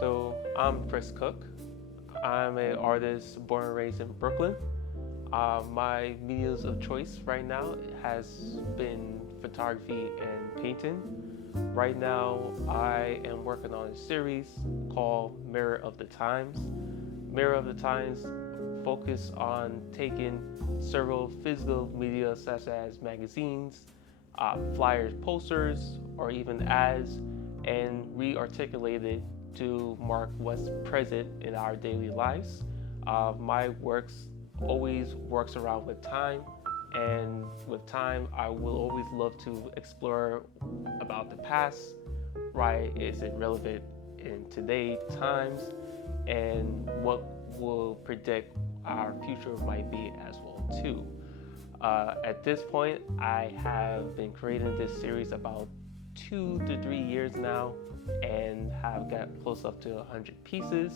So I'm Chris Cook. I'm an artist born and raised in Brooklyn. My medias of choice right now has been photography and painting. Right now, I am working on a series called Mirror of the Times. Mirror of the Times focus on taking several physical media such as magazines, flyers, posters, or even ads, and re-articulate it to mark what's present in our daily lives. My works always works around with time, and with time, I will always love to explore about the past. Right? Is it relevant in today's times, and what will predict our future might be as well too. At this point, I have been creating this series about 2 to 3 years now, and have got close up to 100 pieces.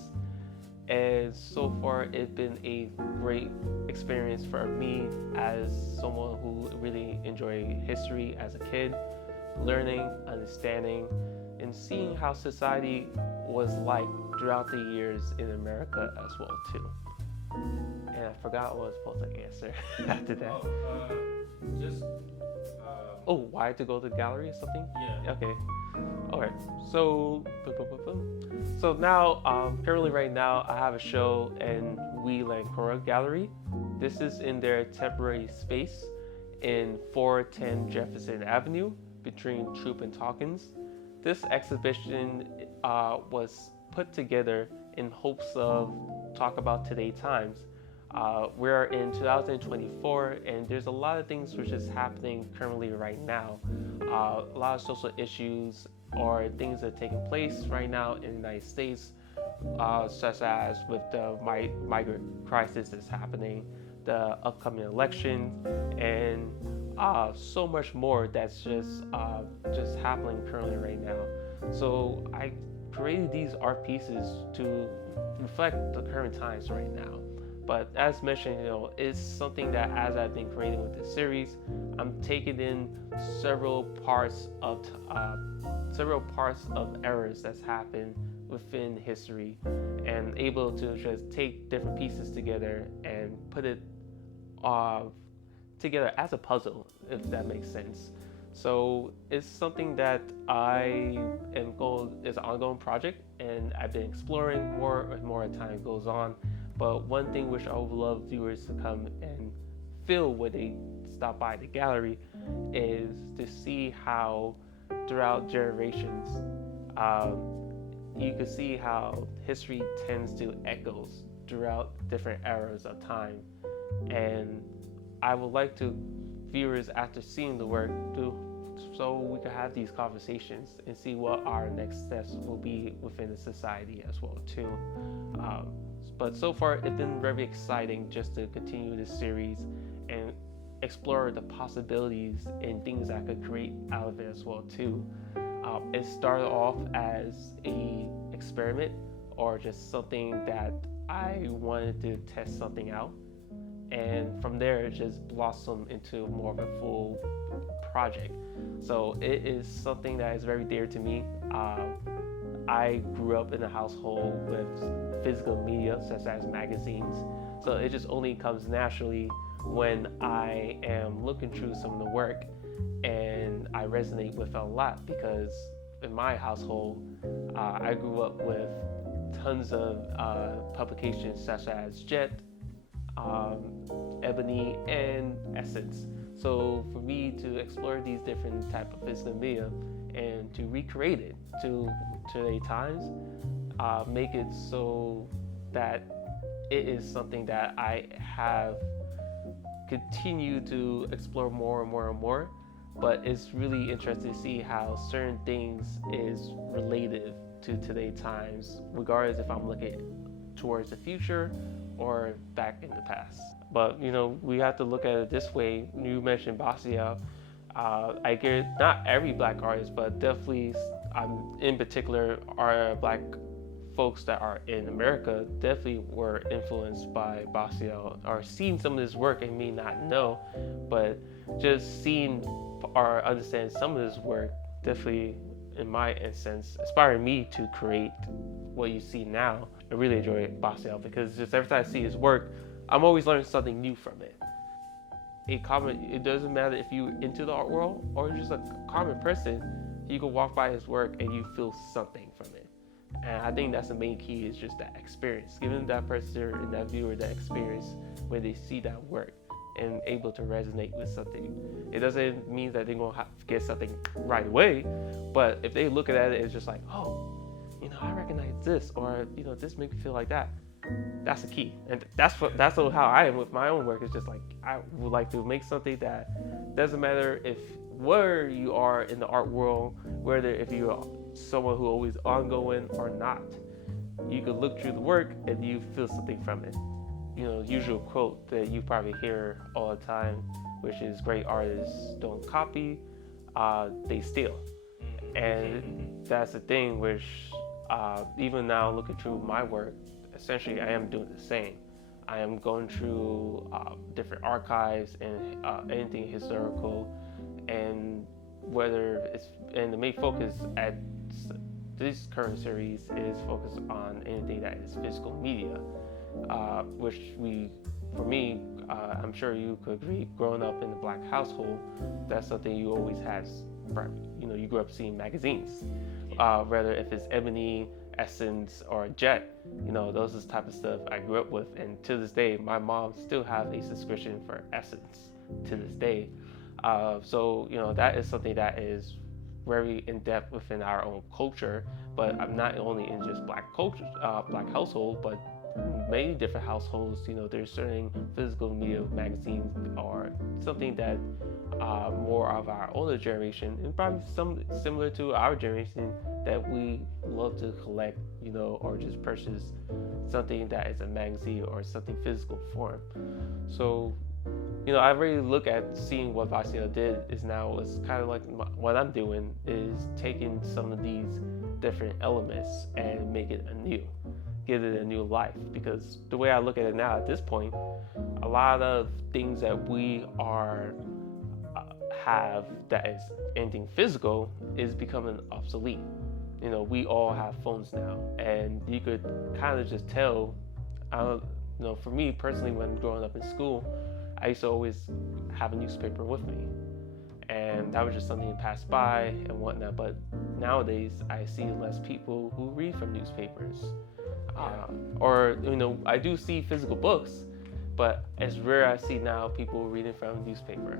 And so far, it's been a great experience for me as someone who really enjoyed history as a kid, learning, understanding, and seeing how society was like throughout the years in America as well too. And I forgot what I was supposed to answer after that. Just Oh, why to go to the gallery or something? yeah. Okay. All right. So, now, currently right now, I have a show in Welancora Gallery. This is in their temporary space in 410 Jefferson Avenue between Troop and Talkins. This exhibition was put together in hopes of talk about today's times. We're in 2024, and there's a lot of things which is happening currently right now. A lot of social issues or things that are taking place right now in the United States, such as with the migrant crisis that's happening, the upcoming election, and so much more that's just happening currently right now. So I created these art pieces to reflect the current times right now. But as mentioned, it's something that as I've been creating with this series, I'm taking in several parts of errors that's happened within history, and able to just take different pieces together and put it together as a puzzle, if that makes sense. So it's something that is an ongoing project, and I've been exploring more and more as time goes on. But one thing which I would love viewers to come and feel when they stop by the gallery is to see how throughout generations, you can see how history tends to echoes throughout different eras of time. And I would like to viewers, after seeing the work, so we can have these conversations and see what our next steps will be within the society as well too. But so far, it's been very exciting just to continue this series and explore the possibilities and things I could create out of it as well too. It started off as a experiment, or just something that I wanted to test something out, and from there it just blossomed into more of a full project. So it is something that is very dear to me. I grew up in a household with physical media such as magazines, so it just only comes naturally when I am looking through some of the work, and I resonate with it a lot because in my household, I grew up with tons of publications such as Jet, Ebony, and Essence. So for me to explore these different type of physical media and to recreate it to today's times, make it so that it is something that I have continued to explore more and more and more. But it's really interesting to see how certain things is related to today's times, regardless if I'm looking towards the future or back in the past. But we have to look at it this way. You mentioned Basquiat. I get not every black artist, but definitely, in particular, our black folks that are in America definitely were influenced by Basquiat, or seen some of his work and may not know, but just seeing or understand some of his work definitely, in my instance, inspired me to create what you see now. I really enjoy Basquiat because just every time I see his work, I'm always learning something new from it. It doesn't matter if you're into the art world or you're just a common person, you can walk by his work and you feel something from it. And I think that's the main key, is just that experience, giving that person and that viewer that experience when they see that work and able to resonate with something. It doesn't mean that they're gonna have to get something right away, but if they look at it, it's just like, oh, I recognize this, or this makes me feel like that. That's the key, and that's how I am with my own work. It's just like I would like to make something that doesn't matter if where you are in the art world, whether if you are someone who always ongoing or not, you could look through the work and you feel something from it. Usual quote that you probably hear all the time, which is great artists don't copy, they steal. And that's the thing, which even now looking through my work, essentially I am doing the same. I am going through different archives and anything historical, and the main focus at this current series is focused on anything that is physical media, which for me, I'm sure you could agree, growing up in a Black household, that's something you always had. You grew up seeing magazines, whether if it's Ebony, Essence, or Jet. Those is the type of stuff I grew up with, and to this day, my mom still have a subscription for Essence to this day. So that is something that is very in depth within our own culture. But I'm not only in just Black culture, Black household, but many different households. There's certain physical media magazines or something that more of our older generation, and probably some similar to our generation, that we love to collect, or just purchase something that is a magazine or something physical form. So, I really look at seeing what Basquiat did is now it's kind of like what I'm doing is taking some of these different elements and make it anew, give it a new life. Because the way I look at it now at this point, a lot of things that we have that is anything physical is becoming obsolete. We all have phones now, and you could kind of just tell. For me personally, when growing up in school, I used to always have a newspaper with me, and that was just something that passed by and whatnot. But nowadays, I see less people who read from newspapers, or I do see physical books, but it's rare I see now people reading from a newspaper.